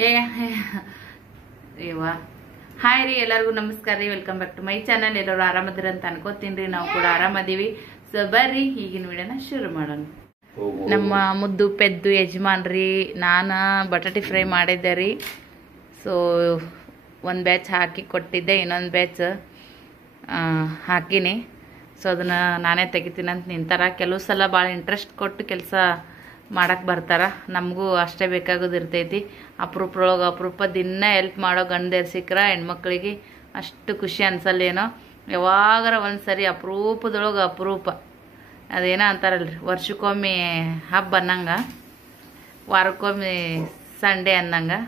ಏ ಇವ ಹಾಯ್ ರೀ, ಎಲ್ಲರಿಗೂ ನಮಸ್ಕಾರ ರೀ. Welcome back to my channel. ಎಲ್ಲರೂ ಆರಾಮದಿರ ಅಂತ ಅನ್ಕೋತೀನಿ ರೀ. ನಾವು ಕೂಡ ಆರಾಮದೀವಿ. ಸೊ ಬರ್ರಿ ಈಗಿನ ವಿಡಿಯೋನ ಶುರು ಮಾಡೋಣ. ನಮ್ಮ ಮುದ್ದು ಪೆದ್ದು ಯಜಮಾನ್ರಿ, ನಾನು ಬಟಾಟಿ ಫ್ರೈ ಮಾಡಿದ್ದೆ ರೀ. ಸೊ ಒಂದು ಬ್ಯಾಚ್ ಹಾಕಿ ಕೊಟ್ಟಿದ್ದೆ, ಇನ್ನೊಂದು ಬ್ಯಾಚ್ ಹಾಕಿನಿ. ಸೊ ಅದನ್ನು ನಾನೇ ತೆಗಿತೀನಿ ಅಂತ ನಿಂತಾರ. ಕೆಲವು ಸಲ ಭಾಳ ಇಂಟ್ರೆಸ್ಟ್ ಕೊಟ್ಟು ಕೆಲಸ ಮಾಡಕ್ಕೆ ಬರ್ತಾರ. ನಮಗೂ ಅಷ್ಟೇ ಬೇಕಾಗೋದು ಇರ್ತೈತಿ. ಅಪರೂಪದೊಳಗೆ ಅಪರೂಪ ದಿನ ಎಲ್ಪ್ ಮಾಡೋ ಗಂಡೇರು ಸಿಕ್ಕರೆ ಹೆಣ್ಮಕ್ಳಿಗೆ ಅಷ್ಟು ಖುಷಿ ಅನ್ಸಲ್ಲೇನೋ. ಯಾವಾಗಾರ ಒಂದು ಸರಿ ಅಪರೂಪದೊಳಗೆ ಅಪರೂಪ, ಅದೇನೋ ಅಂತಾರಲ್ರಿ, ವರ್ಷಕ್ಕೊಮ್ಮೆ ಹಬ್ಬ ಅನ್ನಂಗೆ, ವಾರಕ್ಕೊಮ್ಮೆ ಸಂಡೇ ಅನ್ನಂಗೆ.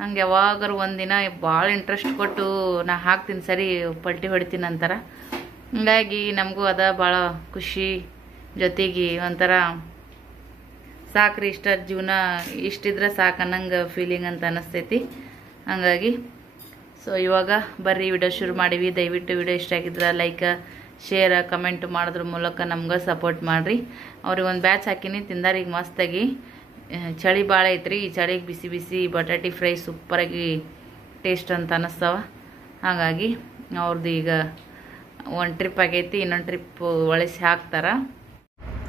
ಹಂಗೆ ಯಾವಾಗಾರ ಒಂದಿನ ಭಾಳ ಇಂಟ್ರೆಸ್ಟ್ ಕೊಟ್ಟು ನಾ ಹಾಕ್ತೀನಿ, ಸರಿ ಪಲ್ಟಿ ಹೊಡಿತೀನಿ ಅಂತಾರೆ. ಹಂಗಾಗಿ ನಮಗೂ ಅದ ಭಾಳ ಖುಷಿ. ಜೊತೆಗೆ ಒಂಥರ ಸಾಕ್ರಿ, ಇಷ್ಟ ಜೀವನ ಇಷ್ಟಿದ್ರೆ ಸಾಕು ಅನ್ನಂಗೆ ಫೀಲಿಂಗ್ ಅಂತ ಅನ್ನಿಸ್ತೈತಿ. ಹಾಗಾಗಿ ಸೊ ಇವಾಗ ಬರ್ರಿ ವಿಡಿಯೋ ಶುರು ಮಾಡೀವಿ. ದಯವಿಟ್ಟು ವಿಡಿಯೋ ಇಷ್ಟ ಆಗಿದ್ರೆ ಲೈಕ್, ಶೇರ್, ಕಮೆಂಟ್ ಮಾಡೋದ್ರ ಮೂಲಕ ನಮ್ಗೆ ಸಪೋರ್ಟ್ ಮಾಡಿರಿ. ಅವ್ರಿಗೆ ಒಂದು ಬ್ಯಾಚ್ ಹಾಕಿನಿ, ತಿಂದಾರ ಈಗ ಮಸ್ತಾಗಿ. ಚಳಿ ಭಾಳ ಐತ್ರಿ, ಈ ಚಳಿಗೆ ಬಿಸಿ ಬಿಸಿ ಬಟಾಟಿ ಫ್ರೈ ಸೂಪರಾಗಿ ಟೇಸ್ಟ್ ಅಂತ ಅನ್ನಿಸ್ತಾವ. ಹಾಗಾಗಿ ಅವ್ರದ್ದು ಈಗ ಒಂದು ಟ್ರಿಪ್ ಆಗೈತಿ, ಇನ್ನೊಂದು ಟ್ರಿಪ್ ಒಳಿಸಿ ಹಾಕ್ತಾರ.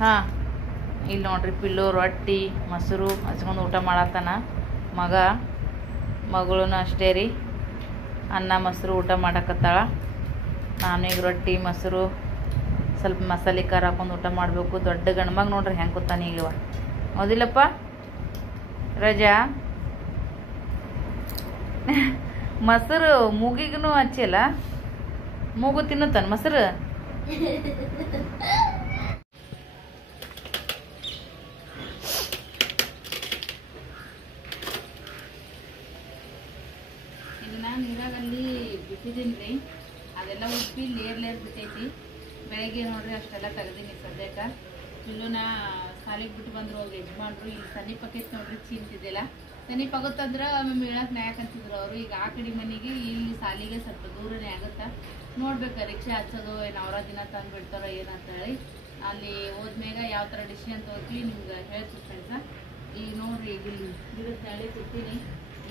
ಹಾಂ, ಇಲ್ಲಿ ನೋಡ್ರಿ, ಪಿಲ್ಲು ರೊಟ್ಟಿ ಮೊಸರು ಹಚ್ಕೊಂಡು ಊಟ ಮಾಡತ್ತಾನ ಮಗ. ಮಗಳೂ ಅಷ್ಟೇ ರೀ, ಅನ್ನ ಮೊಸರು ಊಟ ಮಾಡಕತ್ತಾಳ. ನಾನು ಈಗ ರೊಟ್ಟಿ ಮೊಸರು ಸ್ವಲ್ಪ ಮಸಾಲೆ ಖಾರ ಹಾಕೊಂಡು ಊಟ ಮಾಡಬೇಕು. ದೊಡ್ಡ ಗಂಡ್ಮಗ ನೋಡ್ರಿ ಹೆಂಗೆ ಕೂತಾನ ಈಗವ, ಹೌದಿಲ್ಲಪ್ಪ ರಜಾ? ಮೊಸರು ಮೂಗಿಗೂ ಹಚ್ಚಿಲ್ಲ, ಮೂಗು ತಿನ್ನುತ್ತಾನ ಮೊಸರು. ನೀರಾಗಲ್ಲಿ ಬಿಟ್ಟಿದ್ದೀನಿ ರೀ, ಅದೆಲ್ಲ ಉಪ್ಪಿ ಲೇರ್ ಬಿಟ್ಟೈತಿ. ಬೆಳಗ್ಗೆ ನೋಡ್ರಿ ಅಷ್ಟೆಲ್ಲ ತೆಗ್ದೀನಿ ಸದ್ಯಕ್ಕೆ. ಇಲ್ಲೂನ ಸಾಲಿಗೆ ಬಿಟ್ಟು ಬಂದ್ರು ಹೋಗಿ ಯಜಮಾನ್ರು. ಇಲ್ಲಿ ಸನಿಪಕ್ಕೈತಿ ನೋಡ್ರಿ, ಚೀನ್ತಿದ್ದಿಲ್ಲ. ಸನಿಪಾಗುತ್ತಂದ್ರೆ ಒಮ್ಮೆ ಹೇಳಕ್ಕೆ ನ್ಯಾಯಕಂತಿದ್ರು ಅವರು. ಈಗ ಆ ಕಡೆ ಮನೆಗೆ ಇಲ್ಲಿ ಸಾಲಿಗೆ ಸ್ವಲ್ಪ ದೂರನೇ ಆಗುತ್ತಾ, ನೋಡ್ಬೇಕು ರಿಕ್ಷಾ ಹಚ್ಚೋದು ಏನು ಅವರ ದಿನ ತಂದು ಬಿಡ್ತಾರೋ ಏನಂತ ಹೇಳಿ. ಅಲ್ಲಿ ಹೋದ್ಮ್ಯಾಗ ಯಾವ ಥರ ಡಿಸಿಷನ್ ತೊಗೊತೀವಿ ನಿಮ್ಗೆ ಹೇಳ್ತೀವಿ ಫ್ರೆಂಡ್ಸ. ಈಗ ನೋಡ್ರಿ, ಈಗ ಇಲ್ಲಿ ಗಿಡದ ತಳಿ ಕೊಡ್ತೀನಿ.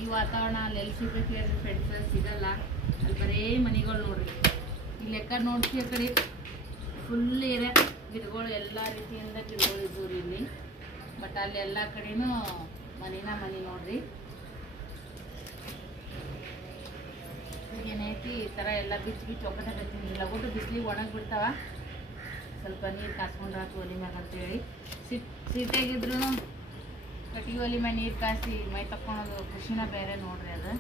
ಈ ವಾತಾವರಣ ಅಲ್ಲಿ ಎಲ್ಲಿ ಸಿಗ್ಬೇಕು ಹೇಳ್ರಿ ಫ್ರೆಂಡ್ಸ್, ಸಿಗಲ್ಲ. ಅಲ್ಲಿ ಬರೇ ಮನೆಗಳು ನೋಡ್ರಿ. ಈ ಲೆಕ್ಕ ನೋಡ್ತಿ ಆ ಕಡೆ ಫುಲ್ ಏರಿಯಾ ಗಿಡಗಳು, ಎಲ್ಲ ರೀತಿಯಿಂದ ಗಿಡಗಳು ಇದ್ದವು ರೀ ಇಲ್ಲಿ. ಬಟ್ ಅಲ್ಲಿ ಎಲ್ಲ ಕಡೆನೂ ಮನೆ ನೋಡ್ರಿ. ಏನೈತಿ ಈ ಥರ ಎಲ್ಲ ಬಿಚ್ಚಿ ಒಕ್ಕಟಾಕತ್ತೀನಿ. ಲಗೋಟು ಬಿಸಿಲಿಗೆ ಒಣಗಿ ಬಿಡ್ತಾವ. ಸ್ವಲ್ಪ ನೀರು ಕಾಸ್ಕೊಂಡ್ರಾತು ಒಲಿ ಮ್ಯಾಗ ಅಂತೇಳಿ. ಸೀಟೆಗಿದ್ರು ಕಟ್ಟಿಗೆ ಒಲಿ ಮ್ಯಾಗ ನೀರು ಕಾಯಿಸಿ ಮೈ ತಕ್ಕೊಳೋದು ಖುಷಿನ ಬೇರೆ ನೋಡ್ರಿ. ಅದು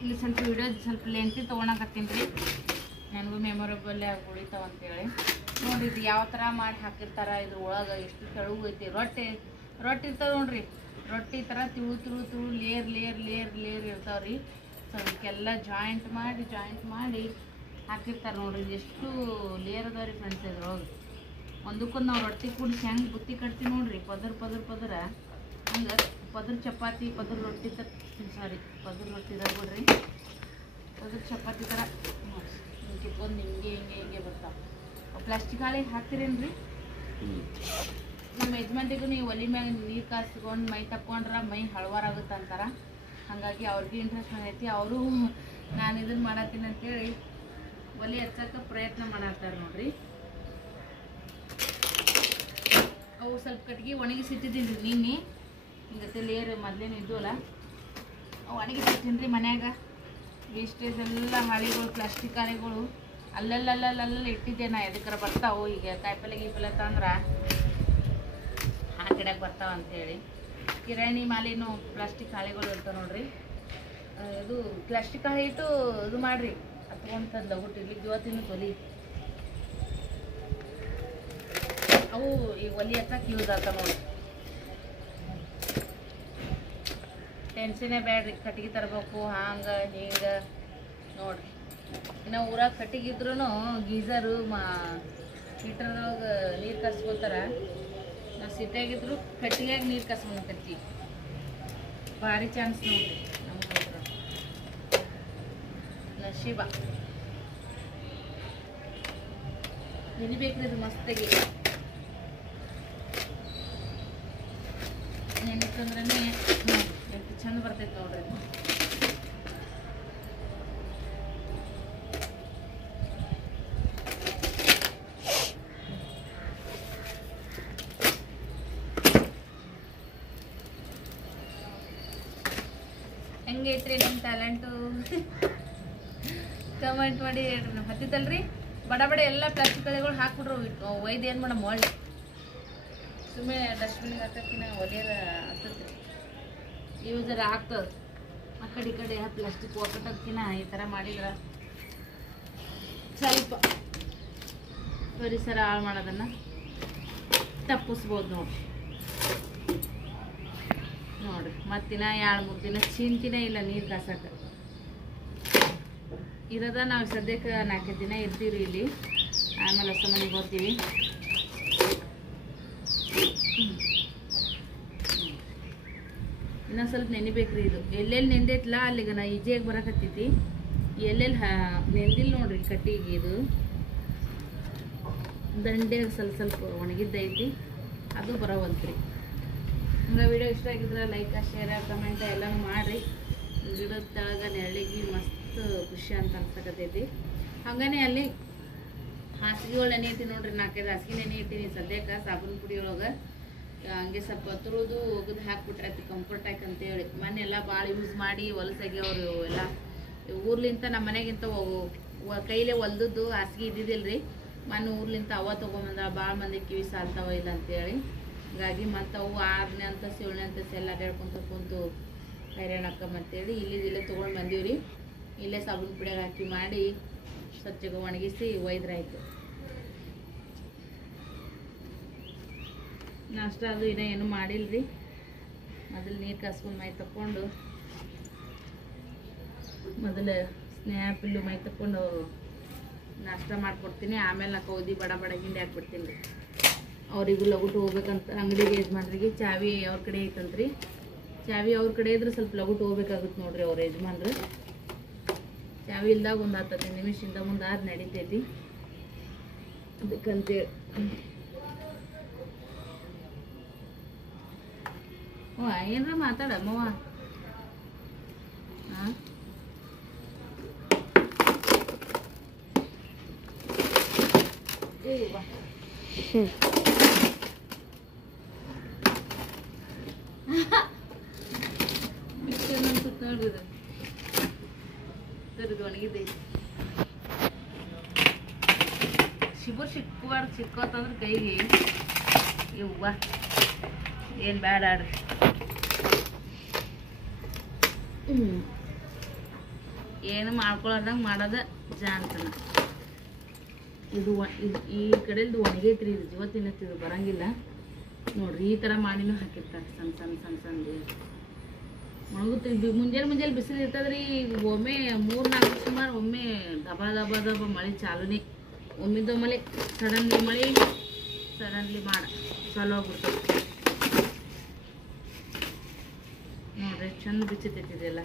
ಇಲ್ಲಿ ಸ್ವಲ್ಪ ವಿಡಿಯೋ ಸ್ವಲ್ಪ ಲೆಂತಿ ತೊಗೊಳಕತ್ತೀನಿ ರೀ, ನನಗೂ ಮೆಮೊರೇಬಲ್ ಆಗಿ ಉಳಿತಾವ ಅಂತೇಳಿ. ನೋಡ್ರಿ ಇದು ಯಾವ ಥರ ಮಾಡಿ ಹಾಕಿರ್ತಾರ. ಇದ್ರ ಒಳಗೆ ಎಷ್ಟು ತೆಳುವು ಐತಿ. ರೊಟ್ಟಿ ಇರ್ತಾವೆ ನೋಡ್ರಿ, ರೊಟ್ಟಿ ಥರ ತಿಳು ಲೇರ್ ಇರ್ತಾವ್ರಿ. ಸೊ ಅದಕ್ಕೆಲ್ಲ ಜಾಯಿಂಟ್ ಮಾಡಿ ಹಾಕಿರ್ತಾರೆ ನೋಡ್ರಿ. ಎಷ್ಟು ಲೇರ್ ಅದಾವ ರೀ ಫ್ರೆಂಡ್ಸ್ ಇದ್ರೊಳಗೆ. ಒಂದಕ್ಕೊಂದು ನಾವು ರೊಟ್ಟಿ ಕೂಡಿಸಿ ಹೆಂಗೆ ಬುತ್ತಿ ಕಟ್ತೀವಿ ನೋಡ್ರಿ, ಪದರ ಹಂಗೆ ಪದರ ಚಪಾತಿ, ಪದರ ರೊಟ್ಟಿ ತರ, ಸಾರಿ ಪದರ ರೊಟ್ಟಿದಾಗ ಬಿಡ್ರಿ, ಪದರ ಚಪಾತಿ ಥರ ಹಿಂಗೆ ಕಿತ್ಕೊಂಡು ಹಿಂಗೆ ಬರ್ತಾವೆ. ಪ್ಲಾಸ್ಟಿಕ್ ಹಾಳಿಗೆ ಹಾಕ್ತಿರೇನ್ರಿ? ನಮ್ಮ ಯಜಮಾನ್ರಿಗೂ ನೀವು ಒಲಿ ಮ್ಯಾಗ ನೀರು ಕಾಸ್ಕೊಂಡು ಮೈ ತಕ್ಕೊಂಡ್ರೆ ಮೈ ಹಳವಾರಾಗುತ್ತೆ ಅಂತಾರ. ಹಾಗಾಗಿ ಅವ್ರಿಗೆ ಇಂಟ್ರೆಸ್ಟ್ ಆಗೈತಿ. ಅವರು ನಾನು ಇದನ್ನು ಮಾಡತ್ತೀನಿ ಅಂತೇಳಿ ಒಲಿ ಹಚ್ಚಕ್ಕೆ ಪ್ರಯತ್ನ ಮಾಡತ್ತಾರೆ ನೋಡ್ರಿ. ಅವು ಸ್ವಲ್ಪ ಕಟ್ಗೆ ಒಣಗಿಸಿಟ್ಟಿದ್ದೀನಿ ರೀ ನಿನ್ನೆ. ಹಿಂಗತ್ತೆ ಲೇರ್ ಮೊದಲೇನು ಇದ್ವಲ್ಲ, ಅವು ಒಣಗಿಸಿಟ್ಟಿನಿ ರೀ ಮನ್ಯಾಗ. ವೇಸ್ಟೇಜ್ ಎಲ್ಲ ಹಾಳಿಗಳು, ಪ್ಲಾಸ್ಟಿಕ್ ಹಾಳಿಗಳು ಅಲ್ಲೆಲ್ಲ ಇಟ್ಟಿದ್ದೆ ನಾ. ಎದಕ್ಕರ ಬರ್ತಾವೆ ಈಗ ಕಾಯಿಪಲ್ಲೆ ಗೀಪಲ್ಲೆ ತಂದ್ರೆ ಹಾಕಿಡಕ್ಕೆ ಬರ್ತಾವ ಅಂತೇಳಿ. ಕಿರಾಣಿ ಮಾಲಿನೂ ಪ್ಲಾಸ್ಟಿಕ್ ಹಾಳಿಗಳು ಇರ್ತಾವೆ ನೋಡ್ರಿ. ಇದು ಪ್ಲಾಸ್ಟಿಕ್ ಹಾಳಿ ಇಟ್ಟು ಇದು ಮಾಡಿರಿ, ಹತ್ಕೊಂಡು ತಂದು ಲಗುಟ್ಟು ಇರ್ಲಿಕ್ಕೆ ಇವತ್ತಿನ ತೊಲಿ. ಅವು ಈ ಒಲಿ ಹಚ್ಚಕ್ಕೆ ಯೂಸ್ ಆಗ್ತಾವ ನೋಡ್ರಿ. ಟೆನ್ಷನೇ ಬೇಡ್ರಿ, ಕಟ್ಟಿಗೆ ತರಬೇಕು ಹಂಗೆ ಹಿಂಗೆ ನೋಡ್ರಿ. ಇನ್ನು ಊರಾಗ ಕಟ್ಟಿಗಿದ್ರೂ ಗೀಝರು ಹೀಟರ್ನೊಳಗೆ ನೀರು ಕಾಸ್ಕೋತಾರ. ನಾವು ಸಿಟಿಯಾಗಿದ್ರು ಕಟ್ಟಿಗೆಯಾಗ ನೀರು ಕಾಸ್ಕೊಂಡ್ಕತ್ತೀವಿ. ಭಾರಿ ಚಾನ್ಸ್ ನೋಡ್ರಿ ನಮ್ಗೆ ನಶೀಬ. ನೆನಿಬೇಕ್ರಿ ಇದು ಮಸ್ತಾಗಿ. ನೆನಿತಂದ್ರೆ ಹೆಂಗೈತ್ರಿ ನಿಮ್ಮ ಟ್ಯಾಲೆಂಟು ಕಮೆಂಟ್ ಮಾಡಿ ಹೇಳ್ರಿ. ನಾವು ಹತ್ತಿದ್ದಲ್ರಿ ಬಡ ಬಡ ಎಲ್ಲ ಪ್ಲಾಸ್ಟಿಕ್ ಕಳೆಗಳು ಹಾಕ್ಬಿಟ್ರು. ಒಯ್ದು ಏನು ಮಾಡಮ್ಮ ಒಳ್ಳೆ ಸುಮ್ಮನೆ ಡಸ್ಟ್ಬಿನ್ಗೆ ಹಾಕೋಕ್ಕಿನ ಒಲೆಯರ ಹತ್ತತ್ರಿ ಯೂಸರ್ ಆಗ್ತದೆ. ಆ ಕಡೆ ಈ ಕಡೆ ಪ್ಲಾಸ್ಟಿಕ್ ಒಕ್ಕಟಕ್ಕಿನ ಈ ಥರ ಮಾಡಿದ್ರೆ ಸ್ವಲ್ಪ ಪರಿಸರ ಹಾಳು ಮಾಡೋದನ್ನು ತಪ್ಪಿಸ್ಬೋದು ನೋಡ್ರಿ. ಮತ್ತಿನ 2-3 ದಿನ ಚಿಂತಿನೇ ಇಲ್ಲ ನೀರು ಕಾಸಕ್ಕೆ ಇರೋದ. ನಾವು ಸದ್ಯಕ್ಕೆ 4 ದಿನ ಇರ್ತೀವಿ ಇಲ್ಲಿ, ಆಮೇಲೆ ಹೊಸ ಮನೆಗೆ ಹೋಗ್ತೀವಿ. ಇನ್ನೊಂದು ಸ್ವಲ್ಪ ನೆನಿಬೇಕ್ರಿ. ಇದು ಎಲ್ಲೆಲ್ಲಿ ನೆಂದೈತ್ಲ ಅಲ್ಲಿಗೆ ನಾ ಈಜಿಯಾಗಿ ಬರಕತ್ತೈತಿ. ಎಲ್ಲೆಲ್ಲಿ ನೆಂದಿಲ್ಲ ನೋಡ್ರಿ ಕಟ್ಟಿಗೆ. ಇದು ದಂಡೆ ಸ್ವಲ್ಪ ಒಣಗಿದ್ದೈತಿ, ಅದು ಬರೋವಂತ್ರಿ. ಹಂಗೆ ವಿಡಿಯೋ ಇಷ್ಟ ಆಗಿದ್ರೆ ಲೈಕ್ ಶೇರ್ ಕಮೆಂಟ್ ಎಲ್ಲನೂ ಮಾಡಿರಿ. ಗಿಡದ ತೆಳಗ ನೆರಳಿಗೆ ಮಸ್ತ್ ಖುಷಿ ಅಂತ ಅನ್ಸಕತ್ತೈತಿ. ಹಾಗೇ ಅಲ್ಲಿ ಹಾಸಿಗೆಗಳು ನೆನೆ ಇಟ್ಟು ನೋಡ್ರಿ, 4-5 ಹಾಸಿಗೆ ನೆನೆ ಇಟ್ಟಿನಿ ಸದ್ಯಕ್ಕೆ ಸಾಬೂನು ಪುಡಿ ಒಳಗೆ. ಹಂಗೆ ಸ್ವಲ್ಪ ತುರಿದು ಒಗದು ಹಾಕ್ಬಿಟ್ರೆ ಅದು ಕಂಫರ್ಟ್ ಆಯ್ತು ಅಂತೇಳಿ. ಮೊನ್ನೆ ಎಲ್ಲ ಭಾಳ ಯೂಸ್ ಮಾಡಿ ಹೊಲಸಾಗಿ ಅವರು ಎಲ್ಲ ಊರ್ಲಿಂತ ನಮ್ಮ ಮನೆಗಿಂತ ಕೈಲೇ ಹೊಲ್ದದ್ದು ಹಾಸಿಗೆ ಇದ್ದಿದ್ದಿಲ್ರಿ. ಮೊನ್ನೆ ಊರ್ಲಿಂತ ಅವ ತೊಗೊಂಬಂದ. ಭಾಳ ಮಂದಿ ಕಿವಿ ಸಾಲ್ತಾವ ಇಲ್ಲ ಅಂತೇಳಿ. ಹೀಗಾಗಿ ಮತ್ತು ಅವು 6ನೇ ಅಂತ 7ನೇ ಅಂತ ಎಲ್ಲ ಅಡ್ಯಾಡ್ಕೊಂತ ಕುಂತು ಹೈರಾಣಕ್ಕಂತೇಳಿ ಇಲ್ಲೇ ತೊಗೊಂಡು ಬಂದೀವ್ರಿ. ಇಲ್ಲೇ ಸಾಬೂನು ಪುಡಿಯಾಗ ಹಾಕಿ ಮಾಡಿ ಸ್ವಚ್ಛಗೆ ಒಣಗಿಸಿ ಒಯ್ದ್ರಾಯ್ತು. ನಾಷ್ಟ ಅದು ಇನ್ನೂ ಏನೂ ಮಾಡಿಲ್ರಿ. ಮೊದಲು ನೀರು ಕಾಸ್ಕೊಂಡು ಮೈ ತಕ್ಕೊಂಡು ಮೊದಲು ಸ್ನ್ಯಾಪಿಲ್ಲು ಮೈ ತಕ್ಕೊಂಡು ನಾಷ್ಟ ಮಾಡಿಕೊಡ್ತೀನಿ. ಆಮೇಲೆ ನಾ ಕೌದಿ ಬಡ ಹಿಂಡಿ ಹಾಕ್ಬಿಡ್ತೀನಿ ರೀ. ಅವರಿಗೂ ಲಗುಟು ಹೋಗ್ಬೇಕಂತ ಅಂಗಡಿಗೆ ಯಜಮಾನ್ರಿಗೆ ಚಾವಿ ಅವ್ರ ಕಡೆ ಐತಂತ್ರಿ. ಚಾವಿ ಅವ್ರ ಕಡೆ ಇದ್ರೆ ಸ್ವಲ್ಪ ಲಗುಟು ಹೋಗ್ಬೇಕಾಗುತ್ತೆ ನೋಡ್ರಿ ಅವ್ರ ಯಜಮಾನ್ರು. ಚಾವಿ ಇಲ್ದಾಗ ಒಂದು 10 ನಿಮಿಷದಿಂದ ಮುಂದೆ ನಡೀತೈತಿ. ಅದಕ್ಕಂತೇಳಿ ಏನರ ಮಾತಾಡಮ್ಮವ್ವ. ಹಾಂ ಮಿಕ್ಸರ್ ಅನ್ಸುತ್ತೆ ನೋಡ್ರಿ. ಇದು ತರದು ಒಣಗಿದೈತಿ. ಶಿಬರ್ ಸಿಕ್ಕಬಾರ್ದು. ಸಿಕ್ಕೋತಂದ್ರೆ ಕೈಗೆ ಇವ್ವ ಏನು ಬ್ಯಾಡ ಆಡ್ರಿ. ಏನು ಮಾಡ್ಕೊಳಾರ್ದಂಗೆ ಮಾಡೋದ ಜಾಣ್ತನ. ಇದು ಈ ಕಡೆದು ಒಣಗೈತ್ರಿ. ಇದು ಇವತ್ತಿನತ್ತಿದು ಬರಂಗಿಲ್ಲ ನೋಡ್ರಿ. ಈ ಥರ ಮಾಡಿನೂ ಹಾಕಿರ್ತಾರೆ ಸಣ್ಣ ಒಣಗುತ್ತೆ. ಮುಂಜಾನೆ ಬಿಸಿಲು ಇರ್ತದ್ರಿ. ಒಮ್ಮೆ 3-4 ಸುಮಾರು ಒಮ್ಮೆ ದಬ ಮಳೆ ಚಾಲುನೇ. ಒಮ್ಮಿದ್ದೊಮ್ಮಲೆ ಸಡನ್ಲಿ ಮಳೆ ಸಡನ್ಲಿ ಮಾಡ ಚಾಲು ಆಗ್ಬಿಡ್ತದೆ ನೋಡ್ರಿ. ಚಂದ ಬಿಚ್ಚತೈತಿದೆಲ್ಲ.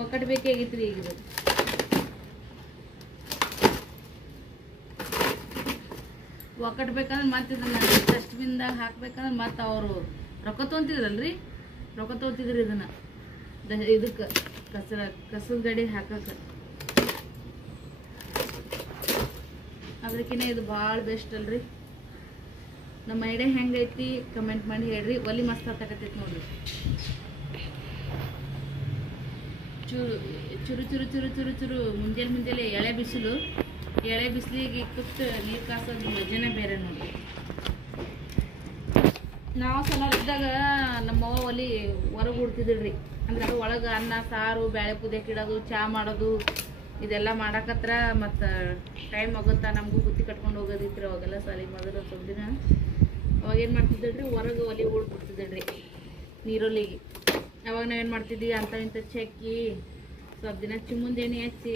ಒಕ್ಕಟ್ ಬೇಕಾಗಿತ್ರಿ. ಈಗ ಇದು ಒಕ್ಕಟ್ ಬೇಕಂದ್ರೆ ಮತ್ತೆ ಇದನ್ನ ಡಸ್ಟ್ಬಿನ್ದಾಗ ಹಾಕ್ಬೇಕಂದ್ರೆ ಮತ್ತೆ ಅವರು ರೊಕ್ಕ ತೊಗೊಂತಿದ್ರಲ್ರಿ. ರೊಕ್ಕ ತೊಗೊತಿದ್ರಿ ಇದನ್ನ ಇದಕ್ಕೆ ಕಸದ ಗಾಡಿ ಹಾಕಕ್ಕೆ. ಅದಕ್ಕಿಂತ ಇದು ಭಾಳ ಬೆಸ್ಟ್ ಅಲ್ರಿ. ನಮ್ಮ ಐಡಿಯಾ ಹೆಂಗೈತಿ ಕಮೆಂಟ್ ಮಾಡಿ ಹೇಳ್ರಿ. ಒಲಿ ಮಸ್ತ್ ಹತ್ತಕತ್ತೈತಿ ನೋಡ್ರಿ. ಚುರು ಮುಂಜಾನೆ ಎಳೆ ಬಿಸಿಲಿಗೆ ಕುಟ್ಟು ನೀರು ಕಾಸೋದು ಮಜಾನೇ ಬೇರೆ ನೋಡ್ರಿ. ನಾವು ಸಣ್ಣವರಿದ್ದಾಗ ನಮ್ಮವ್ವ ಒಲಿ ಹೊರಗೆ ಹುಡ್ತಿದ್ರಿ. ಅಂದ್ರೆ ಒಳಗೆ ಅನ್ನ ಸಾರು ಬೇಳೆ ಕುದಿಯಕ್ಕೆ ಇಡೋದು, ಚಹಾ ಮಾಡೋದು ಇದೆಲ್ಲ ಮಾಡಕತ್ರ. ಮತ್ತು ಟೈಮ್ ಆಗುತ್ತಾ ನಮಗೂ ಬುತ್ತಿ ಕಟ್ಕೊಂಡು ಹೋಗೋದಿತ್ರಿ. ಅವಾಗೆಲ್ಲ ಸಾಲಿಗೆ ಮೊದಲು ಸ್ವಲ್ಪ ದಿನ ಅವಾಗ ಏನು ಮಾಡ್ತಿದ್ರಿ, ಹೊರಗೆ ಒಲಿ ಹುಡ್ಬಿಡ್ತಿದ್ರಿ ನೀರೊಲಿಗೆ. ಅವಾಗ ನಾವೇನು ಮಾಡ್ತಿದ್ವಿ ಅಂತ ಇಂಥ ಚೆಕ್ಕಿ ಸ್ವಲ್ಪ ದಿನ ಚಿಮ್ಮುಂದ ಎಣ್ಣೆ ಹಚ್ಚಿ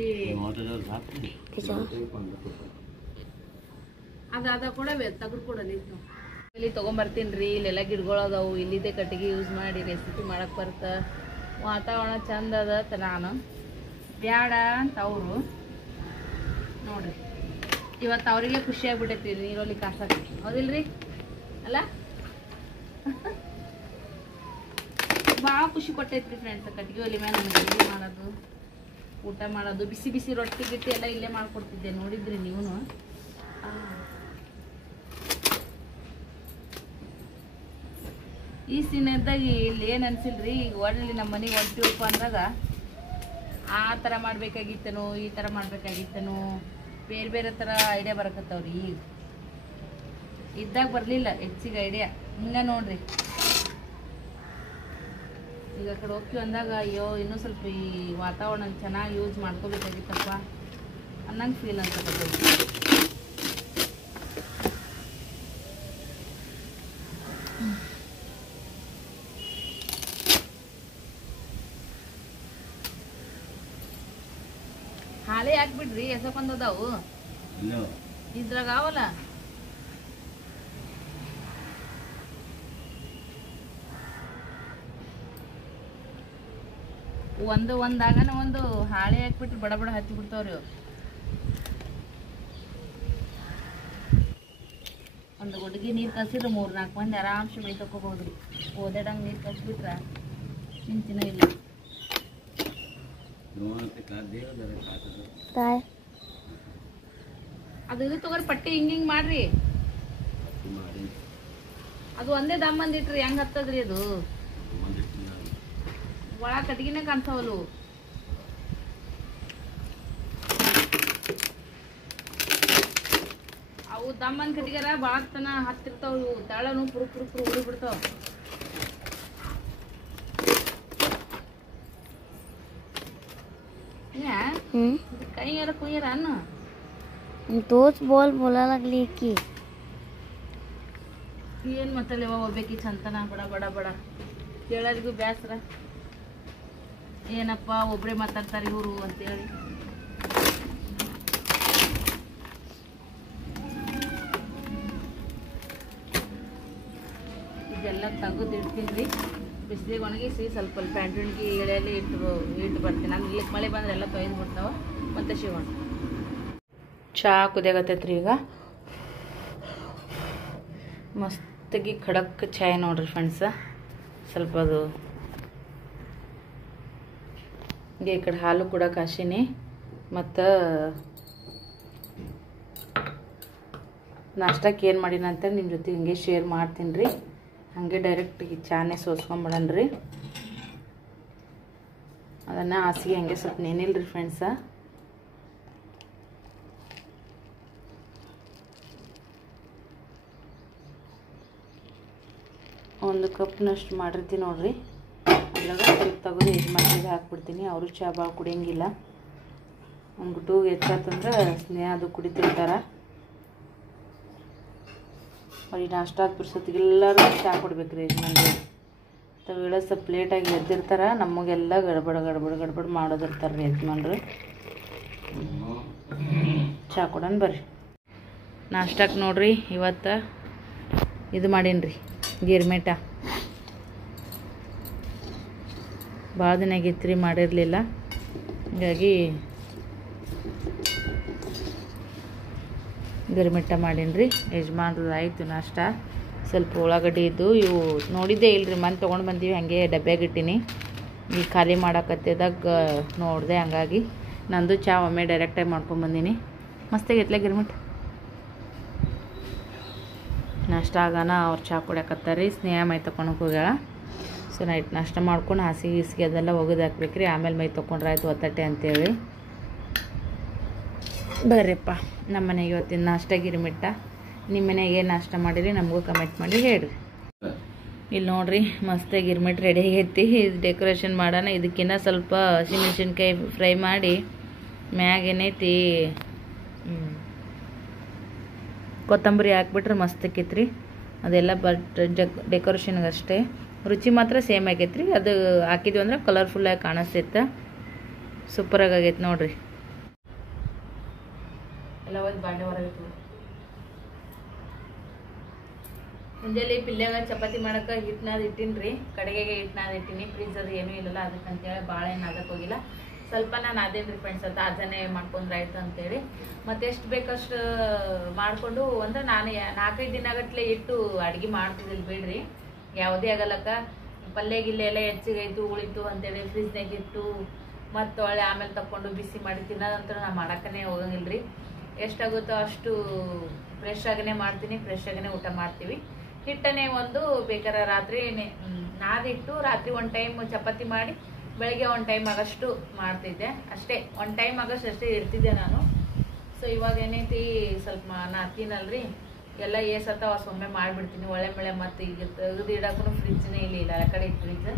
ಅದಾದ ಕೂಡ ತೆಗೆದು ಕೊಡೋದಿತ್ತು. ಇಲ್ಲಿ ತೊಗೊಂಬರ್ತೀನಿ ರೀ. ಇಲ್ಲೆಲ್ಲ ಗಿಡಗಳು ಅದಾವು. ಇಲ್ಲಿದ್ದೆ ಕಟ್ಟಿಗೆ ಯೂಸ್ ಮಾಡಿ ರೆಸಿಪಿ ಮಾಡಕ್ಕೆ ಬರ್ತಾ. ವಾತಾವರಣ ಚಂದ ಅದ. ನಾನು ಬ್ಯಾಡ ಅಂತ ಅವರು ನೋಡ್ರಿ. ಇವತ್ತು ಅವರಿಗೆ ಖುಷಿ ಆಗ್ಬಿಟ್ಟೈತಿ ನೀರಲ್ಲಿ ಕಾಸಕ್ಕೆ. ಹೌದಿಲ್ರಿ ಅಲ್ಲ? ಭಾಳ ಖುಷಿ ಕೊಟ್ಟೈತ್ರಿ ಫ್ರೆಂಡ್ಸ್. ಕಟ್ಟಿಗೆ ಒಲಿ ಮೇಲೆ ನಮ್ಗೆ ಅಡುಗೆ ಮಾಡೋದು, ಊಟ ಮಾಡೋದು, ಬಿಸಿ ಬಿಸಿ ರೊಟ್ಟಿ ಗಿಟ್ಟಿ ಎಲ್ಲ ಇಲ್ಲೇ ಮಾಡ್ಕೊಡ್ತಿದ್ದೆ. ನೋಡಿದ್ರಿ ನೀವು. ಈ ಸೀನದಾಗ ಇಲ್ಲಿ ಏನು ಅನ್ಸಿಲ್ರಿ, ಈಗ ಒಳ್ಳೆ ನಮ್ಮ ಮನೆಗೆ ಹೊಂಟಿವಪ್ಪ ಅಂದಾಗ ಆ ಥರ ಮಾಡಬೇಕಾಗಿತ್ತೇನೋ, ಈ ಥರ ಮಾಡಬೇಕಾಗಿತ್ತೇನೋ, ಬೇರೆ ಬೇರೆ ಥರ ಐಡಿಯಾ ಬರಕತ್ತವ್ರಿ. ಈಗ ಇದ್ದಾಗ ಬರಲಿಲ್ಲ ಹೆಚ್ಚಿಗೆ ಐಡಿಯಾ. ಹಿಂಗೆ ನೋಡ್ರಿ, ಈಗ ಆ ಕಡೆ ಹೋಗ್ತೀವಿ ಅಂದಾಗ ಅಯ್ಯೋ ಇನ್ನೂ ಸ್ವಲ್ಪ ಈ ವಾತಾವರಣ ಚೆನ್ನಾಗಿ ಯೂಸ್ ಮಾಡ್ಕೋಬೇಕಾಗಿತ್ತಪ್ಪ ಅನ್ನಂಗೆ ಫೀಲ್ ಅನ್ಸಕತ್ತೈತಿ. ಹಾಳೆ ಹಾಕ್ಬಿಡ್ರಿ, ಎಸಕೊಂದದಾವು ಇದ್ರಾಗ ಅವಲ್ಲ. ಒಂದಾಗನ ಒಂದು ಹಾಳೆ ಹಾಕ್ಬಿಟ್ರಿ ಬಡ ಬಡ ಹತ್ತಿ ಬಿಡ್ತಾವ್ರಿ ಅವು. ಒಂದು ಗುಡ್ಗಿ ನೀರು ಕಸಿದ್ರೆ 3-4 ಮಂದಿ ಆರಾಮ್ಸೆ ಮೈ ತಕೋಬಹುದ್ರಿ. ಓದಾಡಂಗೆ ನೀರು ಕಸಿಬಿಟ್ರ ನಿಂತಿನ ಇಲ್ಲ. ಅದು ಇದು ತಗೋರಿ, ಪಟ್ಟಿ ಹಿಂಗೆ ಮಾಡ್ರಿ. ಅದು ಒಂದೇ ದಮ್ಮಂದಿಟ್ರಿ ಹೆಂಗೆ ಹತ್ತದ್ರಿ ಅದು? ಒಳ ಕಟ್ಗಿನೇ ಕಾಣ್ತಾವಲ್ಲು. ಅವು ದಮ್ಮನ್ ಕಟ್ಗ್ಯಾರ ಭಾಳ ತನ ಹತ್ತಿರ್ತಾವ. ಇವು ತಳನು ಪುರು ಪುರು ಪುರು ಉಳಿ ಬಿಡ್ತಾವ. कहीं यार कोई यार ना दोस्त बोला लगली की ಏನು ಮಾತಾಡಲಿವ ಒಬ್ಬೇಕಿ ಚಂತನ ಬಡ ಬಡ ಬಡ ಕೇಳೋರಿಗೂ ಬೇಸರ. ಏನಪ್ಪ ಒಬ್ಬರೇ ಮಾತಾಡ್ತಾರೆ ಇವರು ಅಂತೇಳಿ. ಇದೆಲ್ಲ ತೆಗೆದು ಇಡ್ತೀನಿ ರೀ. ಬಿಸಿಲಿಗೆ ಒಣಗಿಸಿ ಸ್ವಲ್ಪ ಪ್ಯಾಂಟ್ಗೆ ಎಳೆಯಲ್ಲಿ ಇಟ್ಟು ಬರ್ತೀನಿ. ನಾನು ಇಲ್ಲಿಗೆ ಮಳೆ ಬಂದರೆ ಎಲ್ಲ ತೊಯ್ದು ಬಿಡ್ತಾವೆ. ಮತ್ತು ಶಿವಣ್ಣ ಚಹಾ ಕುದಿಯಾಗತ್ತೈತ್ರಿ. ಈಗ ಮಸ್ತಾಗಿ ಖಡಕ್ ಚಾಯ್ ನೋಡ್ರಿ ಫ್ರೆಂಡ್ಸ. ಸ್ವಲ್ಪ ಅದು ಈ ಕಡೆ ಹಾಲು ಕೂಡ ಕಾಶಿನಿ. ಮತ್ತು ನಾಷ್ಟಕ್ಕೆ ಏನು ಮಾಡೀನಿ ಅಂತ ನಿಮ್ಮ ಜೊತೆ ಹಿಂಗೆ ಶೇರ್ ಮಾಡ್ತೀನಿ ರೀ. ಹಾಗೆ ಡೈರೆಕ್ಟಿಗೆ ಚಾನೇ ಸೋಸ್ಕೊಂಬಿಡನ್ರಿ. ಅದನ್ನು ಹಾಸಿಗೆ ಹಂಗೆ ಸ್ವಲ್ಪ ನೆನಿಲ್ರಿ ಫ್ರೆಂಡ್ಸ. ಒಂದು ಕಪ್ನಷ್ಟು ಮಾಡಿರ್ತೀನಿ ನೋಡ್ರಿ. ಅದ್ರಾಗ ಸ್ವಲ್ಪ ತೆಗೆದು ಯಜಮಾನ್ರಿಗೆ ಹಾಕ್ಬಿಡ್ತೀನಿ. ಅವರು ಚಹಾ ಭಾಳ ಕುಡಿಯೋಂಗಿಲ್ಲ. ಅಂದ್ಬಿಟ್ಟು ಹೆಚ್ಚಾತಂದ್ರೆ ಸ್ನೇಹ ಅದು ಕುಡಿತಿರ್ತಾರೆ. ಅವ್ರಿಗೆ ನಾಷ್ಟ ಬಿಡ್ಸೋತ್ತಿಗೆಲ್ಲರೂ ಚಹಾ ಕೊಡ್ಬೇಕು ರೀ ಯಜಮಾನ್ರಿಗೆ. ತಾವೆಲ್ಲ ಸ್ವಲ್ಪ ಲೇಟಾಗಿ ಎದ್ದಿರ್ತಾರೆ. ನಮಗೆಲ್ಲ ಗಡ್ಬಡ್ ಮಾಡೋದಿರ್ತಾರೆ ರೀ ಯಜಮಾನ್ರು. ಚಹಾ ಕೊಡೋಣ ಬರ್ರಿ. ನಾಷ್ಟಕ್ಕೆ ನೋಡ್ರಿ ಇವತ್ತು ಇದು ಮಾಡೀನಿ ರೀ, ಗಿರ್ಮಿಟ. ಭಾಳ ದಿನ ಆಗಿತ್ತು ಮಾಡಿರಲಿಲ್ಲ. ಹೀಗಾಗಿ ಗಿರ್ಮಿಟ ಮಾಡೀನಿ ರೀ. ಯಜಮಾನ್ರದ್ದು ಆಯಿತು ನಾಷ್ಟ. ಸ್ವಲ್ಪ ಉಳ್ಳಾಗಡ್ಡಿ ಇದ್ದು ಇವು ನೋಡಿದ್ದೇ ಇಲ್ಲರಿ, ಮನೆ ತೊಗೊಂಡು ಬಂದೀವಿ. ಹಾಗೆ ಡಬ್ಬ್ಯಾಗ ಇಟ್ಟೀನಿ. ಈಗ ಖಾಲಿ ಮಾಡಕತ್ತಿದಾಗ ನೋಡಿದೆ. ಹಂಗಾಗಿ ನಂದು ಚಹಾ ಒಮ್ಮೆ ಡೈರೆಕ್ಟಾಗಿ ಮಾಡ್ಕೊಂಬಂದೀನಿ. ಮಸ್ತಾಗೈತ್ಲೆ ಗಿರ್ಮಿಟ್. ನಾಷ್ಟ ಆಗಾನ ಅವ್ರು ಚಹಾ ಕುಡಿಯಕತ್ತಾರೆ. ಸ್ನೇಹ ಮೈ ತೊಗೊಳಕ್ಕೆ ಹೋಗ್ಯಾಳ. ಸೊ ನೈಟ್ ನಾಷ್ಟ ಮಾಡ್ಕೊಂಡು ಹಾಸಿಗೆ ಅದೆಲ್ಲ ಒಗೆದು ಹಾಕ್ಬೇಕ್ರಿ. ಆಮೇಲೆ ಮೈ ತೊಗೊಂಡ್ರೆ ಆಯ್ತು ಒತ್ತಟ್ಟೆ ಅಂತೇಳಿ. ಬರ್ರಿಪ್ಪ ನಮ್ಮ ಮನೆಗೆ ಇವತ್ತಿನ ನಾಷ್ಟ ಗಿರ್ಮಿಟ್ಟ. ನಿಮ್ಮ ಮನೆಗೆ ಏನು ನಾಷ್ಟ ಮಾಡಿರಿ ನಮಗೂ ಕಮೆಂಟ್ ಮಾಡಿ ಹೇಳ್ರಿ. ಇಲ್ಲಿ ನೋಡ್ರಿ ಮಸ್ತಾಗಿ ಗಿರ್ಮಿಟ್ ರೆಡಿ ಆಗೈತಿ. ಡೆಕೋರೇಷನ್ ಮಾಡೋಣ. ಇದಕ್ಕಿನ್ನ ಸ್ವಲ್ಪ ಹಸಿಮೆಣ್ಸಿನ್ಕಾಯಿ ಫ್ರೈ ಮಾಡಿ ಮ್ಯಾಗ ಏನೈತಿ ಕೊತ್ತಂಬರಿ ಹಾಕ್ಬಿಟ್ರೆ ಮಸ್ತ್ ಆಕೈತ್ರಿ. ಅದೆಲ್ಲ ಡೆಕೋರೇಷನ್ಗೆ ಅಷ್ಟೇ. ರುಚಿ ಮಾತ್ರ ಸೇಮ್ ಆಗೈತ್ರಿ. ಅದು ಹಾಕಿದ್ವಿ ಅಂದ್ರೆ ಕಲರ್ಫುಲ್ಲಾಗಿ ಕಾಣಿಸ್ತೈತೆ. ಸೂಪರಾಗಿ ಆಗೈತೆ ನೋಡ್ರಿ. ಎಲ್ಲ ಒಂದು ಬಾಂಡೆ ಹೊರಗೆ ಮುಂಜಾನೆ ಪಿಲ್ಲೆಗ ಚಪಾತಿ ಮಾಡೋಕೆ ಹಿಟ್ಟನಾದ ಇಟ್ಟೀನಿ ರೀ. ಕಡೆಗೆ ಹಿಟ್ಟನಾದ ಇಟ್ಟೀನಿ. ಫ್ರೀಜರ್ ಏನೂ ಇಲ್ಲಲ್ಲ ಅದಕ್ಕಂತೇಳಿ ಭಾಳ ಏನು ಅದಕ್ಕೆ ಹೋಗಿಲ್ಲ. ಸ್ವಲ್ಪ ನಾನು ಅದೇನು ರೀ ಫ್ರೆಂಡ್ಸ್ ಅಂತ ಅದನ್ನೇ ಮಾಡ್ಕೊಂಡ್ರೆ ಆಯ್ತು ಅಂತೇಳಿ. ಮತ್ತು ಎಷ್ಟು ಬೇಕಷ್ಟು ಮಾಡಿಕೊಂಡು ಅಂದ್ರೆ ನಾನು 4-5 ದಿನ ಆಗಟ್ಲೆ ಇಟ್ಟು ಅಡುಗೆ ಮಾಡ್ತಿದ್ದಿಲ್ಲ ಬಿಡ್ರಿ. ಯಾವುದೇ ಆಗಲ್ಲಕ್ಕ ಪಲ್ಯ ಗಿಲ್ಲೆ ಎಲ್ಲ ಹೆಚ್ಚಿಗಾಯ್ತು ಉಳಿತು ಅಂತೇಳಿ ಫ್ರಿಜ್ನಾಗ ಇಟ್ಟು ಮತ್ತು ಒಳ್ಳೆ ಆಮೇಲೆ ತಗೊಂಡು ಬಿಸಿ ಮಾಡಿ ತಿನ್ನೋದಂತ ನಾನು ಮಾಡೋಕ್ಕೇ ಹೋಗಂಗಿಲ್ಲ ರೀ. ಎಷ್ಟಾಗುತ್ತೋ ಅಷ್ಟು ಫ್ರೆಶ್ ಆಗೇ ಮಾಡ್ತೀನಿ. ಫ್ರೆಶ್ ಆಗೇ ಊಟ ಮಾಡ್ತೀವಿ. ಹಿಟ್ಟನೆ ಒಂದು ಬೇಕಾದ್ರೆ ರಾತ್ರಿ ನಾದಿಟ್ಟು ರಾತ್ರಿ ಒಂದು ಟೈಮ್ ಚಪಾತಿ ಮಾಡಿ ಬೆಳಗ್ಗೆ ಒಂದು ಟೈಮ್ ಆಗಷ್ಟು ಮಾಡ್ತಿದ್ದೆ ಅಷ್ಟೇ. ಒಂದು ಟೈಮ್ ಆಗಷ್ಟು ಅಷ್ಟೇ ಇಡ್ತಿದ್ದೆ ನಾನು. ಸೊ ಇವಾಗ ಏನೈತಿ ಸ್ವಲ್ಪ ನಾದ್ತೀನಲ್ರಿ ಎಲ್ಲ ಏಸತ್ತಾವ ಸೊಮ್ಮೆ ಮಾಡಿಬಿಡ್ತೀನಿ ಒಳ್ಳೆ ಮಳೆ. ಮತ್ತು ಈಗ ತೆಗೆದು ಇಡಕ್ಕೂ ಫ್ರಿಜ್ನೇ ಇಲ್ಲ ಆ ಕಡೆ ಫ್ರಿಜ್.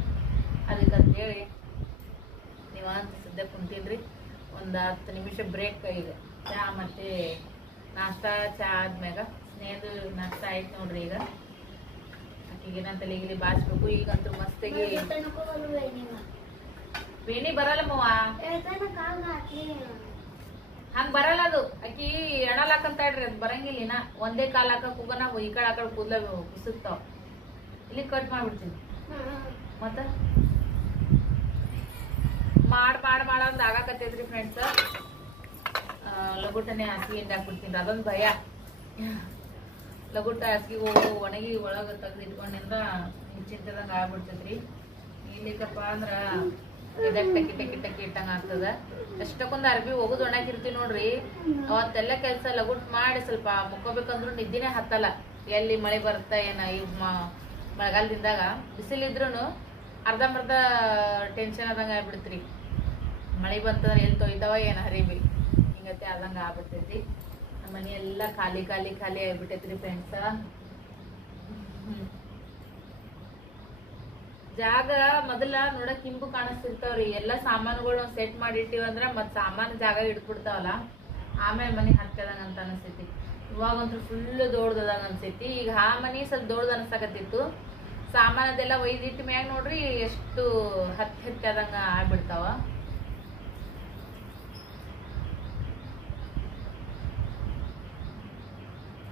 ಅದಕ್ಕಂತೇಳಿ ನೀವು ಅಂತ ಸದ್ಯ ಕುಂತೀನಿ ಒಂದು 10 ನಿಮಿಷ ಬ್ರೇಕ್. ಈಗ ಚಹಾ ಮತ್ತು ನಾಷ್ಟಾ ಚಹಾ ಆದ್ಮ್ಯಾಗ ಸ್ನೇಹದ ನಾಷ್ಟಾ ಆಯ್ತು ನೋಡ್ರಿ. ಈಗ ಆಕಿಗೇನ ತಲೆಗಿಲಿ ಬಾಚ್ಬೇಕು. ಈಗಂತೂ ಮಸ್ತಾಗಿ ವೇಣಿ ಬರಲ್ಲಮ್ಮವ್ವ, ಹಂಗ ಬರಲ್ಲ ಅದು. ಆಕಿ ಎಣಲ್ ಹಾಕಂತ ಹೇಳ್ರಿ ಅದು ಬರಂಗಿಲ್ಲ. ಇನ್ನ ಒಂದೇ ಕಾಲ್ ಹಾಕಕ್ ಹೋಗೋಣ ಈ ಕಡೆ ಆ ಕಡೆ ಕೂದಲ ಕುಸುಕ್ತಾವ. ಇಲ್ಲಿ ಕಟ್ ಮಾಡ್ಬಿಡ್ತೀನಿ. ಮತ್ತ ಮಾಡಂದ್ ಆಗಾಕತ್ತೈತ್ರಿ ಫ್ರೆಂಡ್ಸ್. ಲಗುಟನೆ ಹಾಸಿಗೆ ಹಾಕ್ಬಿಡ್ತೀನಿ. ಅದೊಂದು ಭಯ. ಲಗುಟ ಹಾಸಿಗೆ ಹೋಗು ಒಣಗಿ ಒಳಗ ತೆಗ್ದು ಇಟ್ಕೊಂಡಿಂದ ಚಿಂತದಂಗ ಆಗ್ಬಿಡ್ತೈತ್ರಿ. ಇಲ್ಲಿಕಪ್ಪ ಅಂದ್ರ ಇದಕ್ಕೆ ಟಕ್ಕಿ ಇಟ್ಟಂಗ ಆಗ್ತದ. ಎಷ್ಟಕ್ಕೊಂದು ಅರ್ಬಿ ಹೋಗುದು ಒಣಗಿರ್ತೀವಿ ನೋಡ್ರಿ. ಅವತ್ತೆಲ್ಲ ಕೆಲ್ಸ ಲಗುಟ್ ಮಾಡಿ ಸ್ವಲ್ಪ ಮುಕ್ಕೋಬೇಕಂದ್ರು ನಿದ್ದಿನೇ ಹತ್ತಲ್ಲ. ಎಲ್ಲಿ ಮಳೆ ಬರುತ್ತಾ ಏನ. ಈಗ ಮಳೆಗಾಲದಿಂದಾಗ ಬಿಸಿಲಿದ್ರು ಅರ್ಧಂಬರ್ಧ ಟೆನ್ಷನ್ ಆದಂಗ ಆಗ್ಬಿಡ್ತ್ರಿ. ಮಳೆ ಬಂತಂದ್ರೆ ಎಲ್ಲಿ ತೊಯ್ತಾವ ಏನ ಹರಿಬಿ ಹಿಂಗತ್ತೆ ಆದಂಗ ಆಗ್ಬಿಡ್ತೈತಿ. ನಮ್ಮ ಮನೆ ಎಲ್ಲ ಖಾಲಿ ಆಗ್ಬಿಟ್ಟೈತ್ರಿ ಫ್ರೆಂಡ್ಸ. ಜಾಗ ಮೊದಲ ನೋಡಕ್ ಹಿಂಬು ಕಾಣಿಸ್ತಿರ್ತಾವ್ರಿ. ಎಲ್ಲ ಸಾಮಾನುಗಳು ಸೆಟ್ ಮಾಡಿ ಇಟ್ಟಿವಂದ್ರ ಮತ್ ಸಾಮಾನು ಜಾಗ ಇಟ್ಬಿಡ್ತಾವಲ್ಲ, ಆಮೇಲೆ ಮನಿ ಹತ್ತದಂಗ ಅಂತ ಅನಿಸ್ತೈತಿ. ಇವಾಗಂತೂ ಫುಲ್ ದೊಡ್ಡದಂಗ ಅನ್ಸೈತಿ. ಈಗ ಆ ಮನಿ ಸ್ವಲ್ಪ ದೊಡ್ಡದ ಅನ್ಸಕತ್ತಿತ್ತು. ಸಾಮಾನದೆಲ್ಲ ಒಯ್ದಿಟ್ಟು ಮ್ಯಾಗ ನೋಡ್ರಿ ಎಷ್ಟು ಹತ್ತದಂಗ ಆಗ್ಬಿಡ್ತಾವ.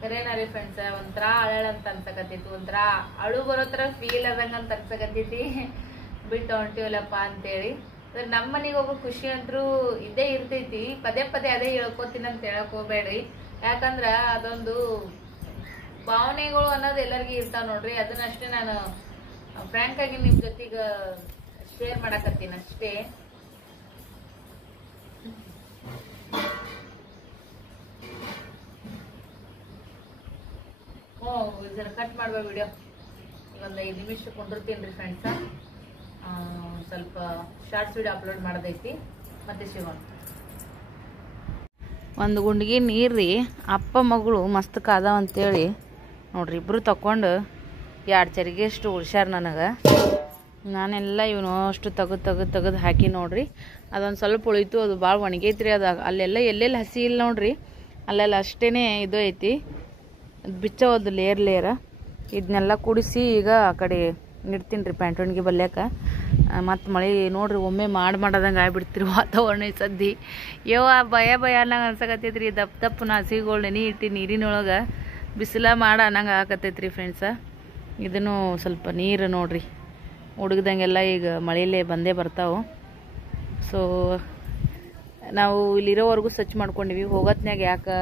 ಕರೇನಾರಿ ಫ್ರೆಂಡ್ಸ್, ಒಂಥರ ಅಳಳ ಅಂತ ಅನ್ಸಕತ್ತೈತಿ. ಒಂಥರ ಅಳು ಬರೋತ್ರ ಫೀಲ್ ಆದಂಗ ಅಂತ ಅನ್ಸಕತ್ತೈತಿ. ಬಿಟ್ಟು ಹೊಂಟಿವಲ್ಲಪ್ಪ ಅಂತೇಳಿ. ನಮ್ಮ ಮನೆಗೆ ಹೋಗೋ ಖುಷಿ ಅಂತೂ ಇದೇ ಇರ್ತೈತಿ. ಪದೇ ಅದೇ ಹೇಳ್ಕೊತೀನಿ ಅಂತ ಹೇಳಕ್ ಹೋಗ್ಬೇಡ್ರಿ. ಯಾಕಂದ್ರ ಅದೊಂದು ಭಾವನೆಗಳು ಅನ್ನೋದು ಎಲ್ಲರಿಗೂ ಇರ್ತಾವ ನೋಡ್ರಿ. ಅದನ್ನಷ್ಟೇ ನಾನು ಫ್ರ್ಯಾಂಕ್ ಆಗಿ ನಿಮ್ ಜೊತೆಗೆ ಶೇರ್ ಮಾಡಕತ್ತೀನಿ ಅಷ್ಟೇ. ಇದನ್ನ ಕಟ್ ಮಾಡುವ ವಿಡಿಯೋ ಒಂದು 5 ನಿಮಿಷ ಕುಂದಿರ್ತೀನಿ ಫ್ರೆಂಡ್ಸ. ಸ್ವಲ್ಪ ಶಾರ್ಟ್ಸ್ ವಿಡಿಯೋ ಅಪ್ಲೋಡ್ ಮಾಡೋದೈತಿ. ಮತ್ತೆ ಶಿವನ್ ಒಂದು ಗುಂಡಿಗೆ ನೀರ್ರಿ ಅಪ್ಪ ಮಗಳು ಮಸ್ತ್ ಕಾದಾವ ಅಂತೇಳಿ ನೋಡ್ರಿ ಇಬ್ರು ತಕೊಂಡು 2 ಚರಿಗೆ ಅಷ್ಟು ಉಳ್ಸ್ಯಾರ ನನಗೆ. ನಾನೆಲ್ಲ ಇವನು ಅಷ್ಟು ತೆಗೆದು ಹಾಕಿ ನೋಡ್ರಿ. ಅದೊಂದು ಸ್ವಲ್ಪ ಉಳಿತು. ಅದು ಭಾಳ ಒಣಗೈತ್ರಿ. ಅದು ಅಲ್ಲೆಲ್ಲ ಎಲ್ಲೆಲ್ಲಿ ಹಸಿ ಇಲ್ಲ ನೋಡ್ರಿ, ಅಲ್ಲೆಲ್ಲ ಅಷ್ಟೇ ಇದು ಐತಿ. ಬಿಚ್ಚೋದು ಲೇಯರ್ ಇದನ್ನೆಲ್ಲ ಕೂಡಿಸಿ ಈಗ ಆ ಕಡೆ ಇಡ್ತೀನಿ ರೀ ಪ್ಯಾಂಟೊಣಿಗೆ ಬಲ್ಯಾಕ. ಮತ್ತು ಮಳೆ ನೋಡ್ರಿ ಒಮ್ಮೆ ಮಾಡೋದಂಗೆ ಆಗ್ಬಿಡ್ತೀರಿ ವಾತಾವರಣ ಸದ್ದಿ. ಭಯ ಅನ್ನಂಗೆ ಅನ್ಸಕತ್ತೈತ್ರಿ. ದಪ್ಪನ ಹಸಿಗಳು ನೆನೆ ಇಟ್ಟು ನೀರಿನೊಳಗೆ ಬಿಸಿಲ ಅನ್ನಂಗೆ ಆಕತ್ತೈತ್ರಿ ಫ್ರೆಂಡ್ಸ. ಇದನ್ನು ಸ್ವಲ್ಪ ನೀರು ನೋಡ್ರಿ ಹುಡುಗ್ದಂಗೆಲ್ಲ ಈಗ ಮಳೆಯಲ್ಲೇ ಬಂದೇ ಬರ್ತಾವೆ. ಸೊ ನಾವು ಇಲ್ಲಿರೋವರೆಗೂ ಸ್ವಚ್ಛ ಮಾಡ್ಕೊಂಡಿವಿ. ಹೋಗೋತ್ನಾಗ ಯಾಕೆ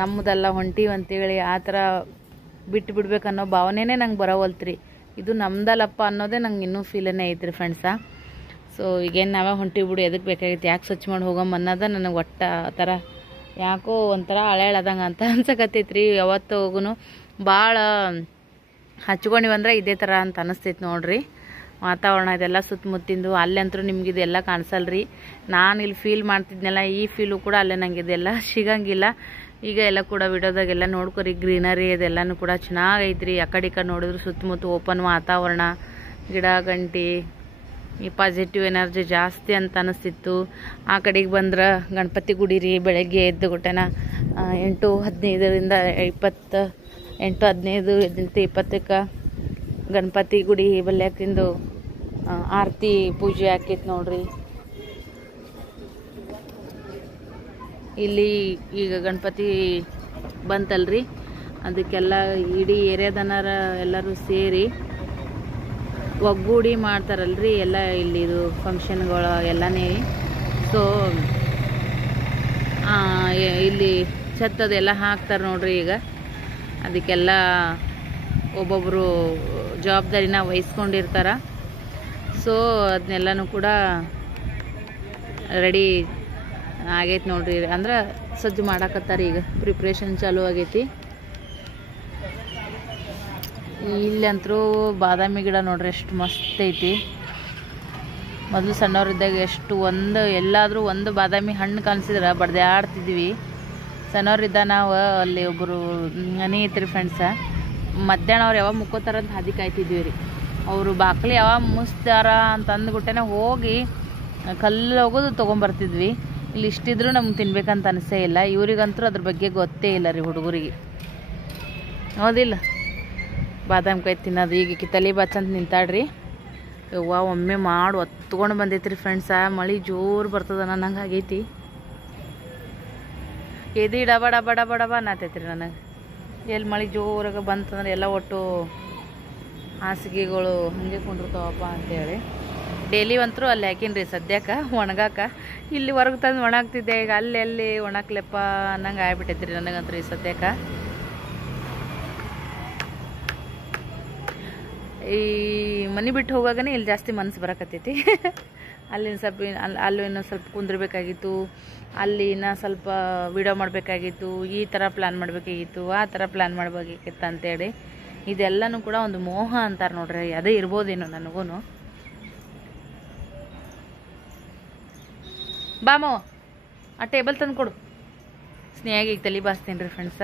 ನಮ್ಮದೆಲ್ಲ ಹೊಂಟೀವಿ ಅಂತೇಳಿ ಆ ಥರ ಬಿಟ್ಟು ಬಿಡ್ಬೇಕನ್ನೋ ಭಾವನೆನೇ ನಂಗೆ ಬರೋವಲ್ತ್ರಿ. ಇದು ನಮ್ದಲ್ಲಪ್ಪ ಅನ್ನೋದೇ ನಂಗೆ ಇನ್ನೂ ಫೀಲನೇ ಐತ್ರಿ ಫ್ರೆಂಡ್ಸ. ಸೊ ಈಗೇನು ನಾವೇ ಹೊಂಟಿವಿ ಬಿಡು, ಎದಕ್ಕೆ ಬೇಕಾಗಿತ್ತು, ಯಾಕೆ ಸ್ವಚ್ಛ ಮಾಡಿ ಹೋಗಮ್ಮ ಅನ್ನೋದ ನನಗೆ ಒಟ್ಟು ಆ ಥರ ಯಾಕೋ ಒಂಥರ ಹಳೆಳದಂಗೆ ಅಂತ ಅನ್ಸಕತ್ತೈತ್ರಿ. ಯಾವತ್ತು ಹೋಗುನು ಭಾಳ ಹಚ್ಕೊಂಡಿವಂದ್ರೆ ಇದೇ ಥರ ಅಂತ ಅನಿಸ್ತೈತಿ ನೋಡ್ರಿ ವಾತಾವರಣ. ಇದೆಲ್ಲ ಸುತ್ತಮುತ್ತಿಂದು ಅಲ್ಲಂತರೂ ನಿಮ್ಗೆ ಇದೆಲ್ಲ ಕಾಣಿಸಲ್ರಿ. ನಾನು ಇಲ್ಲಿ ಫೀಲ್ ಮಾಡ್ತಿದ್ನೆಲ್ಲ ಈ ಫೀಲು ಕೂಡ ಅಲ್ಲೇ ನಂಗೆ ಇದೆಲ್ಲ ಸಿಗಂಗಿಲ್ಲ. ಈಗ ಎಲ್ಲ ಕೂಡ ವಿಡಿಯೋದಾಗೆಲ್ಲ ನೋಡ್ಕೊರಿ ಗ್ರೀನರಿ ಅದೆಲ್ಲನೂ ಕೂಡ ಚೆನ್ನಾಗೈತ್ರಿ. ಆ ಕಡೆ ಈ ಕಡೆ ನೋಡಿದ್ರು ಸುತ್ತಮುತ್ತ ಓಪನ್ ವಾತಾವರಣ, ಗಿಡ ಗಂಟಿ, ಈ ಪಾಸಿಟಿವ್ ಎನರ್ಜಿ ಜಾಸ್ತಿ ಅಂತ ಅನಿಸ್ತಿತ್ತು. ಆ ಕಡೆಗೆ ಬಂದ್ರೆ ಗಣಪತಿ ಗುಡಿ ರೀ. ಬೆಳಗ್ಗೆ ಎದ್ದು ಗುಟ್ಟೆನ 8:15ರಿಂದ 20, 8:15 ಎದ್ದಿಲ್ತಿ 20ಕ್ಕೆ ಗಣಪತಿ ಗುಡಿ ಬಲ್ಯಾಕಿಂದು ಆರತಿ ಪೂಜೆ ಆಕೈತಿ ನೋಡ್ರಿ. ಇಲ್ಲಿ ಈಗ ಗಣಪತಿ ಬಂತಲ್ರಿ, ಅದಕ್ಕೆಲ್ಲ ಇಡೀ ಏರಿಯಾದನಾರ ಎಲ್ಲರೂ ಸೇರಿ ಒಗ್ಗೂಡಿ ಮಾಡ್ತಾರಲ್ರಿ ಎಲ್ಲ ಇಲ್ಲಿ ಇದು ಫಂಕ್ಷನ್ಗಳು ಎಲ್ಲನೇ. ಸೊ ಇಲ್ಲಿ ಛತ್ತದೆಲ್ಲ ಹಾಕ್ತಾರೆ ನೋಡ್ರಿ. ಈಗ ಅದಕ್ಕೆಲ್ಲ ಒಬ್ಬೊಬ್ಬರು ಜವಾಬ್ದಾರಿನ ವಹಿಸ್ಕೊಂಡಿರ್ತಾರೆ. ಸೊ ಅದನ್ನೆಲ್ಲನೂ ಕೂಡ ರೆಡಿ ಆಗೈತಿ ನೋಡ್ರಿ. ಅಂದ್ರೆ ಸಜ್ಜು ಮಾಡಾಕತ್ತಾರೆ. ಈಗ ಪ್ರಿಪ್ರೇಷನ್ ಚಾಲೂ ಆಗೈತಿ. ಇಲ್ಲಂತರೂ ಬಾದಾಮಿ ಗಿಡ ನೋಡ್ರಿ ಎಷ್ಟು ಮಸ್ತ್ ಐತಿ. ಮೊದಲು ಸಣ್ಣವ್ರಿದ್ದಾಗ ಎಷ್ಟು ಎಲ್ಲಾದರೂ ಒಂದು ಬಾದಾಮಿ ಹಣ್ಣು ಕಾಣಿಸಿದ್ರೆ ಬಡ್ದಾಡ್ತಿದ್ವಿ. ಸಣ್ಣವ್ರಿದ್ದ ನಾವು ಅಲ್ಲಿ ಒಬ್ಬರು ಮನೆ ಐತ್ರಿ ಫ್ರೆಂಡ್ಸ, ಮಧ್ಯಾಹ್ನ ಅವ್ರು ಯಾವಾಗ ಮುಕ್ಕೋತಾರಂತ ಹಾದಿ ಕಾಯ್ತಿದ್ವಿ ರೀ. ಅವರು ಬಾಕ್ಲಿ ಯಾವಾಗ ಮುಸ್ತಾರ ಅಂತ ಅಂದ್ಬಿಟ್ಟೆನೆ ಹೋಗಿ ಕಲ್ಲು ಹೋಗೋದು ತೊಗೊಂಬರ್ತಿದ್ವಿ. ಇಲ್ಲಿ ಇಷ್ಟಿದ್ರೂ ನಮ್ಗೆ ತಿನ್ಬೇಕಂತ ಅನಿಸೇ ಇಲ್ಲ. ಇವ್ರಿಗಂತೂ ಅದ್ರ ಬಗ್ಗೆ ಗೊತ್ತೇ ಇಲ್ಲ ರೀ ಹುಡುಗರಿಗೆ, ಹೌದಿಲ್ಲ. ಬಾದಾಮಿ ಕಾಯಿ ತಿನ್ನೋದು ಈಗ ತಲೆ ಬಾಚಂತ ನಿಂತಾಡ್ರಿ. ಯವ್ವ ಒಮ್ಮೆ ಮಾಡಿ ಒತ್ಕೊಂಡು ಬಂದೈತಿ ರೀ ಫ್ರೆಂಡ್ಸ. ಮಳೆ ಜೋರು ಬರ್ತದ ನನಗೆ ಆಗೈತಿ. ಎದಿ ಡಬ ಡಬ ಡಬ ಡಬ ಅನ್ನತೈತಿ ರೀ ನನಗೆ. ಎಲ್ಲಿ ಮಳೆ ಜೋರಾಗ ಬಂತಂದ್ರೆ ಎಲ್ಲ ಒಟ್ಟು ಹಾಸಿಗೆಗಳು ಹಾಗೆ ಕುಂಡಿರ್ತಾವಪ್ಪ ಅಂತೇಳಿ ಡೈಲಿ ಅಂತರೂ ಅಲ್ಲಿ ಹಾಕಿನಿ ರೀ ಸದ್ಯಕ್ಕೆ ಒಣಗಾಕ. ಇಲ್ಲಿ ಹೊರಗೆ ತಂದು ಒಣಗ್ತಿದ್ದೆ, ಈಗ ಅಲ್ಲಿ ಒಣಗ್ಲೆಪ್ಪ ಅನ್ನಂಗೆ ಆಗ್ಬಿಟ್ಟೈತಿ ರೀ ನನಗಂತೂ ಈ ಸದ್ಯಕ್ಕೆ. ಈ ಮನೆ ಬಿಟ್ಟು ಹೋಗಾಗನೇ ಇಲ್ಲಿ ಜಾಸ್ತಿ ಮನಸ್ಸು ಬರಕತ್ತೈತಿ. ಅಲ್ಲಿ ಇನ್ನೂ ಸ್ವಲ್ಪ ಕುಂದಿರ್ಬೇಕಾಗಿತ್ತು, ಅಲ್ಲಿ ಇನ್ನೂ ಸ್ವಲ್ಪ ವಿಡಿಯೋ ಮಾಡಬೇಕಾಗಿತ್ತು, ಈ ಥರ ಪ್ಲ್ಯಾನ್ ಮಾಡಬೇಕಾಗಿತ್ತು, ಆ ಥರ ಪ್ಲ್ಯಾನ್ ಮಾಡಬೇಕಾಗಿತ್ತು ಅಂತೇಳಿ. ಇದೆಲ್ಲನೂ ಕೂಡ ಒಂದು ಮೋಹ ಅಂತಾರೆ ನೋಡ್ರಿ, ಅದೇ ಇರ್ಬೋದೇನೋ ನನಗೂ. ಬಾಮೋ ಆ ಟೇಬಲ್ ತಂದು ಕೊಡು. ಸ್ನೇಹಾಗಿ ಈಗ ತಲೆ ಬಾಸ್ತೀನಿ ರೀ ಫ್ರೆಂಡ್ಸ.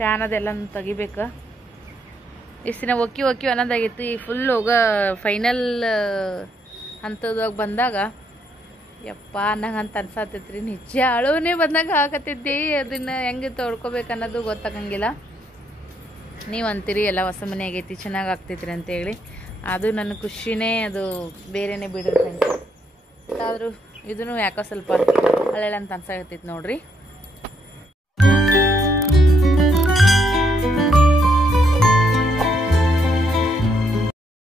ಪ್ಯಾನ್ ಅದೆಲ್ಲನೂ ತೆಗಿಬೇಕು. ಇಷ್ಟು ದಿನ ಒಕ್ಕಿ ಅನ್ನೋದಾಗಿತ್ತು. ಈ ಫುಲ್ ಫೈನಲ್ ಹಂತದಾಗ ಬಂದಾಗ ಯಪ್ಪ ಅನ್ನಂಗಂತ ಅನ್ಸಾತೈತ್ರಿ. ನಿಜ ಅಳುವನೇ ಬಂದಾಗ ಹಾಕತ್ತಿದ್ದಿ, ಅದನ್ನು ಹೆಂಗೆ ತೊಳ್ಕೊಬೇಕು ಅನ್ನೋದು ಗೊತ್ತಾಗಂಗಿಲ್ಲ. ನೀವು ಅಂತೀರಿ ಎಲ್ಲ ಹೊಸ ಮನೆ ಆಗೈತಿ ಚೆನ್ನಾಗಿ ಆಗ್ತೈತ್ರಿ ಅಂತೇಳಿ. ಅದು ನನ್ನ ಖುಷಿನೇ ಅದು ಬೇರೆನೇ ಬಿಡ್ರಿ ಫ್ರೆಂಡ್ಸ್. ಆದರೂ ಇದೂ ಯಾಕೋ ಸ್ವಲ್ಪ ಹಳೆಳ ಅಂತ ಅನ್ಸಾಕತ್ತೈತಿ ನೋಡ್ರಿ.